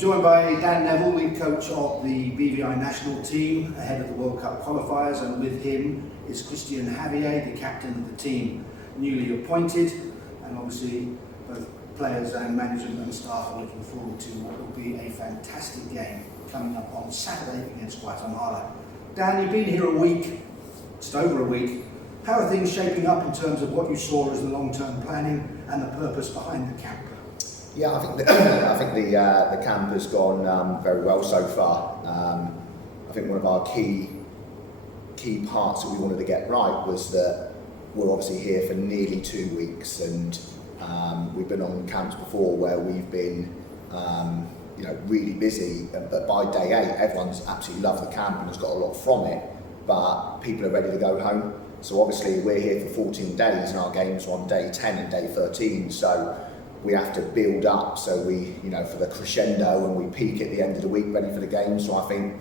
joined by Dan Neville, lead coach of the BVI national team ahead of the World Cup qualifiers, and with him is Kristian Javier, the captain of the team, newly appointed, and obviously both players and management and staff are looking forward to what will be a fantastic game coming up on Saturday against Guatemala. Dan, you've been here a week, just over a week. How are things shaping up in terms of what you saw as the long-term planning and the purpose behind the camp? Yeah, I think the camp has gone very well so far. I think one of our key parts that we wanted to get right was that we're obviously here for nearly 2 weeks, and we've been on camps before where we've been really busy, but by day 8 everyone's absolutely loved the camp and has got a lot from it, but people are ready to go home. So obviously we're here for 14 days and our games are on day 10 and day 13, so we have to build up, so we, for the crescendo, and we peak at the end of the week ready for the game. So I think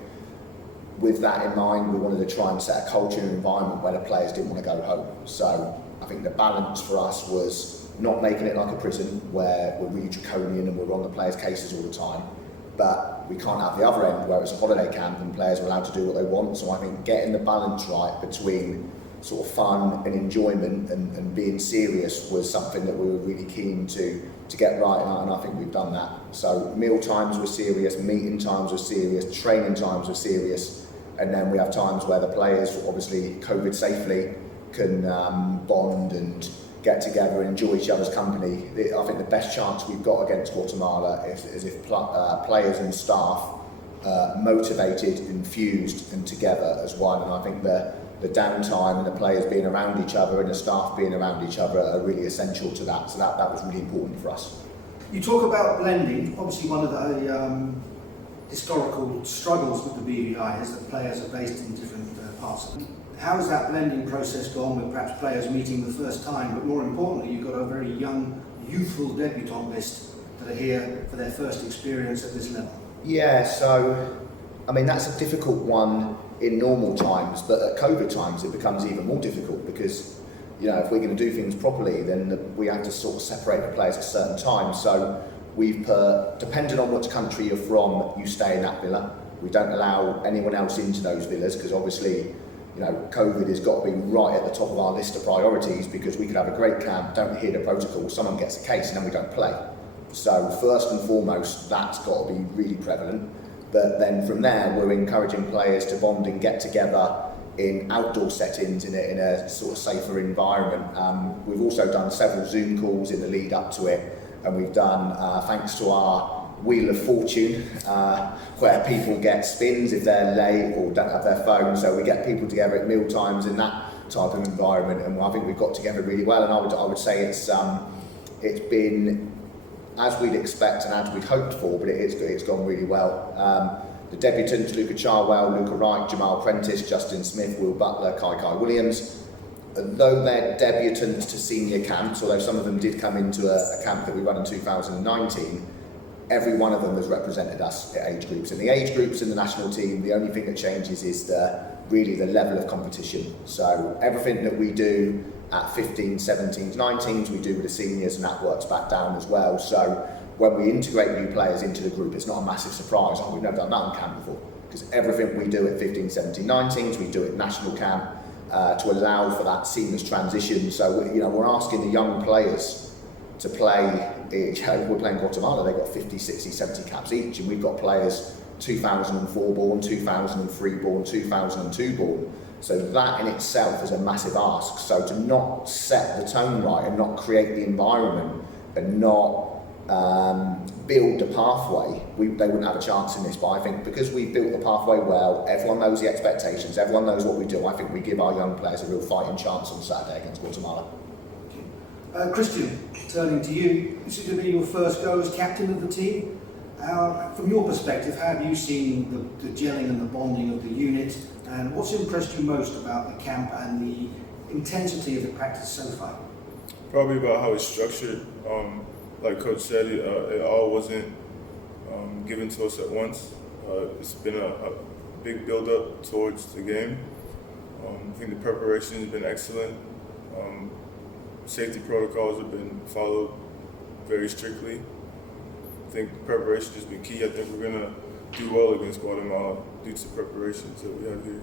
with that in mind, we wanted to try and set a culture and environment where the players didn't want to go home. So I think the balance for us was not making it like a prison where we're really draconian and we're on the players' cases all the time, but we can't have the other end where it's a holiday camp and players are allowed to do what they want. So I think getting the balance right between sort of fun and enjoyment and being serious was something that we were really keen to get right, and I think we've done that. So meal times were serious, meeting times were serious, training times were serious, and then we have times where the players, obviously COVID safely, can bond and get together and enjoy each other's company. I think the best chance we've got against Guatemala is if players and staff motivated, infused and together as one, and I think the downtime and the players being around each other and the staff being around each other are really essential to that. So that was really important for us. You talk about blending. Obviously one of the historical struggles with the BVI is that players are based in different parts. How has that blending process gone with perhaps players meeting the first time, but more importantly you've got a very young, youthful debutant list that are here for their first experience at this level? Yeah, so I mean that's a difficult one in normal times, but at COVID times it becomes even more difficult because if we're going to do things properly, then we have to sort of separate the players at certain times. So we've put, depending on which country you're from, you stay in that villa. We don't allow anyone else into those villas because obviously COVID has got to be right at the top of our list of priorities, because we could have a great camp, don't adhere to protocol, someone gets a case and then we don't play. So first and foremost, that's got to be really prevalent. But then from there, we're encouraging players to bond and get together in outdoor settings in a sort of safer environment. We've also done several Zoom calls in the lead up to it, and we've done, thanks to our Wheel of Fortune, where people get spins if they're late or don't have their phone. So we get people together at meal times in that type of environment, and I think we've got together really well. And I would say it's been as we'd expect and as we'd hoped for, but it's gone really well. The debutants, Luca Charwell, Luca Wright, Jamal Prentice, Justin Smith, Will Butler, Kai Williams, though they're debutants to senior camps, although some of them did come into a camp that we run in 2019, every one of them has represented us at age groups. In the age groups in the national team, the only thing that changes is really the level of competition. So everything that we do at 15s, 17s, 19s, we do with the seniors, and that works back down as well. So when we integrate new players into the group, it's not a massive surprise. Oh, we've never done that on camp before, because everything we do at 15, 17, 19s, we do at national camp to allow for that seamless transition. So we're asking the young players to play. We're playing Guatemala, they've got 50, 60, 70 caps each, and we've got players 2004 born, 2003 born, 2002 born. So that in itself is a massive ask. So to not set the tone right and not create the environment and not build the pathway, they wouldn't have a chance in this. But I think because we've built the pathway well, everyone knows the expectations, everyone knows what we do, I think we give our young players a real fighting chance on Saturday against Guatemala. Kristian, turning to you, this is going to be your first go as captain of the team. From your perspective, how have you seen the gelling and the bonding of the unit, and what's impressed you most about the camp and the intensity of the practice so far? Probably about how it's structured. Like Coach said, it all wasn't given to us at once. It's been a big build-up towards the game. I think the preparation has been excellent. Safety protocols have been followed very strictly. I think preparation has been key. I think we're going to do well against Guatemala due to preparations that we have here.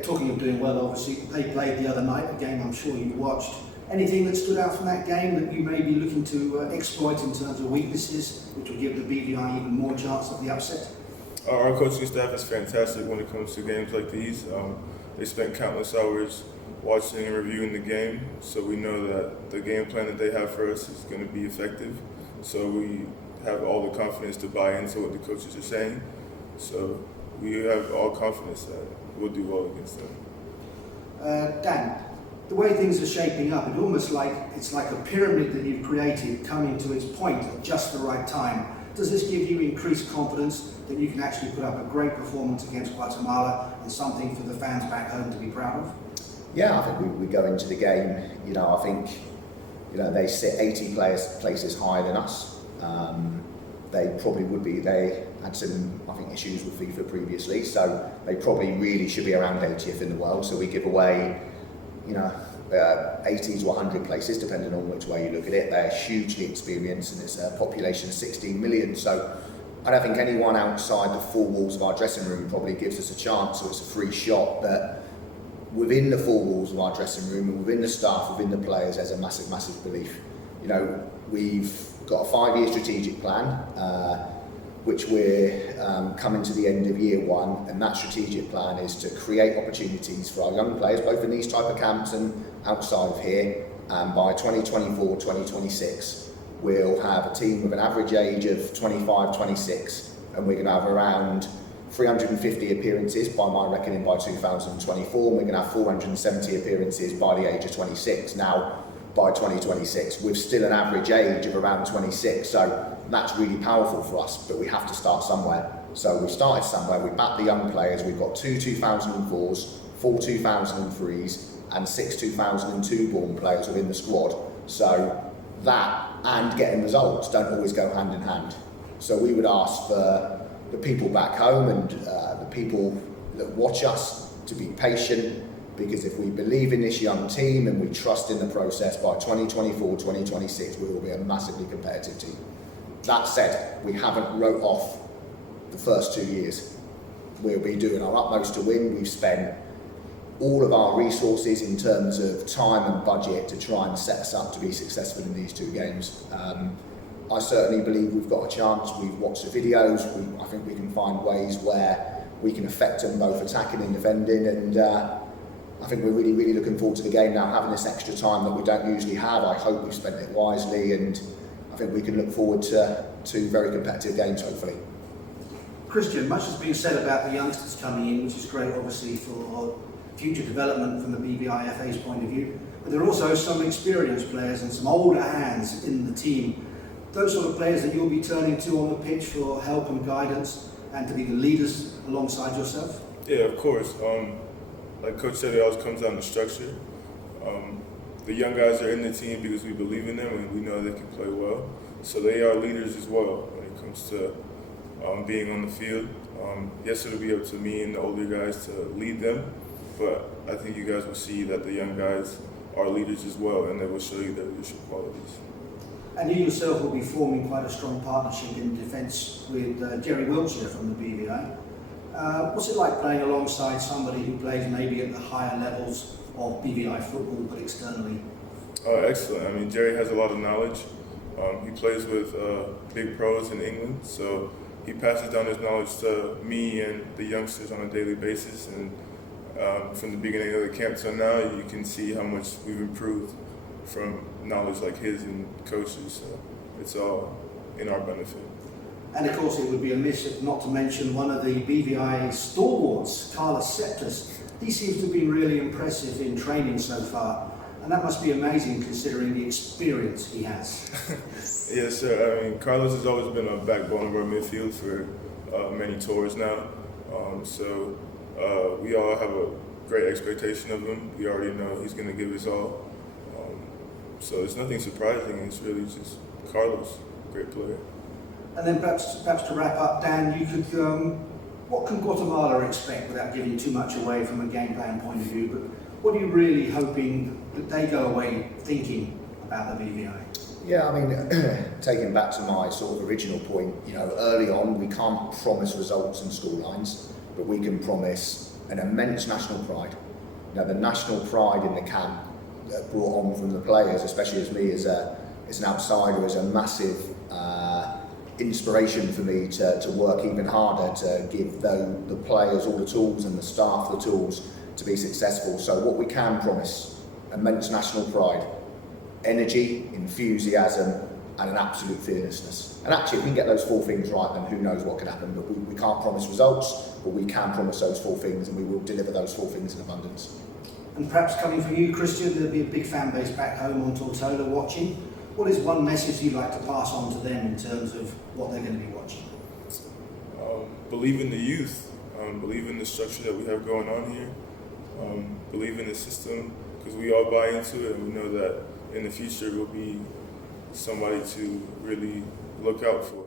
Talking of doing well, obviously, they played the other night, a game I'm sure you watched. Anything that stood out from that game that you may be looking to exploit in terms of weaknesses, which will give the BVI even more chance of the upset? Our coaching staff is fantastic when it comes to games like these. They spent countless hours watching and reviewing the game, so we know that the game plan that they have for us is going to be effective. So we have all the confidence to buy into what the coaches are saying. So we have all confidence that we'll do well against them. Dan, the way things are shaping up, it's like a pyramid that you've created coming to its point at just the right time. Does this give you increased confidence that you can actually put up a great performance against Guatemala and something for the fans back home to be proud of? Yeah, I think we go into the game, I think, they sit 80 places higher than us. They probably would be, they had some, I think, issues with FIFA previously, so they probably really should be around 80th in the world. So we give away, 80 to 100 places, depending on which way you look at it. They're hugely experienced, and it's a population of 16 million. So I don't think anyone outside the four walls of our dressing room probably gives us a chance, or it's a free shot. But within the four walls of our dressing room, and within the staff, within the players, there's a massive, massive belief. We've got a 5-year strategic plan, which we're coming to the end of year one, and that strategic plan is to create opportunities for our young players, both in these type of camps and outside of here. And by 2024, 2026, we'll have a team with an average age of 25, 26, and we're going to have around 350 appearances by my reckoning by 2024, and we're going to have 470 appearances by the age of 26. Now, by 2026, with still an average age of around 26, so that's really powerful for us, but we have to start somewhere. So we've started somewhere, we back the young players, we've got 2 2004s, 4 2003s, and 6 2002 born players within the squad. So that and getting results don't always go hand in hand. So we would ask for the people back home and the people that watch us to be patient, because if we believe in this young team and we trust in the process, by 2024, 2026, we will be a massively competitive team. That said, we haven't wrote off the first 2 years. We'll be doing our utmost to win. We've spent all of our resources in terms of time and budget to try and set us up to be successful in these 2 games. I certainly believe we've got a chance. We've watched the videos. I think we can find ways where we can affect them both attacking and defending, and I think we're really, really looking forward to the game now, having this extra time that we don't usually have. I hope we've spent it wisely, and I think we can look forward to 2 very competitive games, hopefully. Kristian, much has been said about the youngsters coming in, which is great, obviously, for future development from the BVIFA's point of view. But there are also some experienced players and some older hands in the team. Those sort of players that you'll be turning to on the pitch for help and guidance, and to be the leaders alongside yourself? Yeah, of course. Like Coach said, it always comes down to structure. The young guys are in the team because we believe in them and we know they can play well. So they are leaders as well when it comes to being on the field. Yes, it'll be up to me and the older guys to lead them, but I think you guys will see that the young guys are leaders as well, and they will show you their leadership qualities. And you yourself will be forming quite a strong partnership in defence with Jerry Wiltshire from the BVI. What's it like playing alongside somebody who plays maybe at the higher levels of BVI football, but externally? Excellent. I mean, Jerry has a lot of knowledge. He plays with big pros in England, so he passes down his knowledge to me and the youngsters on a daily basis. And from the beginning of the camp till now, you can see how much we've improved from knowledge like his and coaches. So it's all in our benefit. And of course, it would be amiss not to mention one of the BVI stalwarts, Carlos Septus. He seems to have been really impressive in training so far, and that must be amazing considering the experience he has. Yes, sir. I mean, Carlos has always been a backbone of our midfield for many tours now. So we all have a great expectation of him. We already know he's going to give his all. So it's nothing surprising. It's really just Carlos, great player. And then perhaps to wrap up, Dan, you could, what can Guatemala expect without giving too much away from a game plan point of view, but what are you really hoping that they go away thinking about the BVI? Yeah, I mean, taking back to my sort of original point, you know, early on we can't promise results and scorelines, but we can promise an immense national pride. You know, the national pride in the camp that brought on from the players, especially as me as an outsider, is a massive inspiration for me to work even harder to give the players all the tools and the staff the tools to be successful. So what we can promise, immense national pride, energy, enthusiasm, and an absolute fearlessness. And actually, if we can get those four things right, then who knows what could happen. But we can't promise results, but we can promise those four things, and we will deliver those four things in abundance. And perhaps coming from you, Kristian, there'll be a big fan base back home on Tortola watching. What is one message you'd like to pass on to them in terms of what they're going to be watching? Believe in the youth. Believe in the structure that we have going on here. Believe in the system, because we all buy into it, and we know that in the future we'll be somebody to really look out for.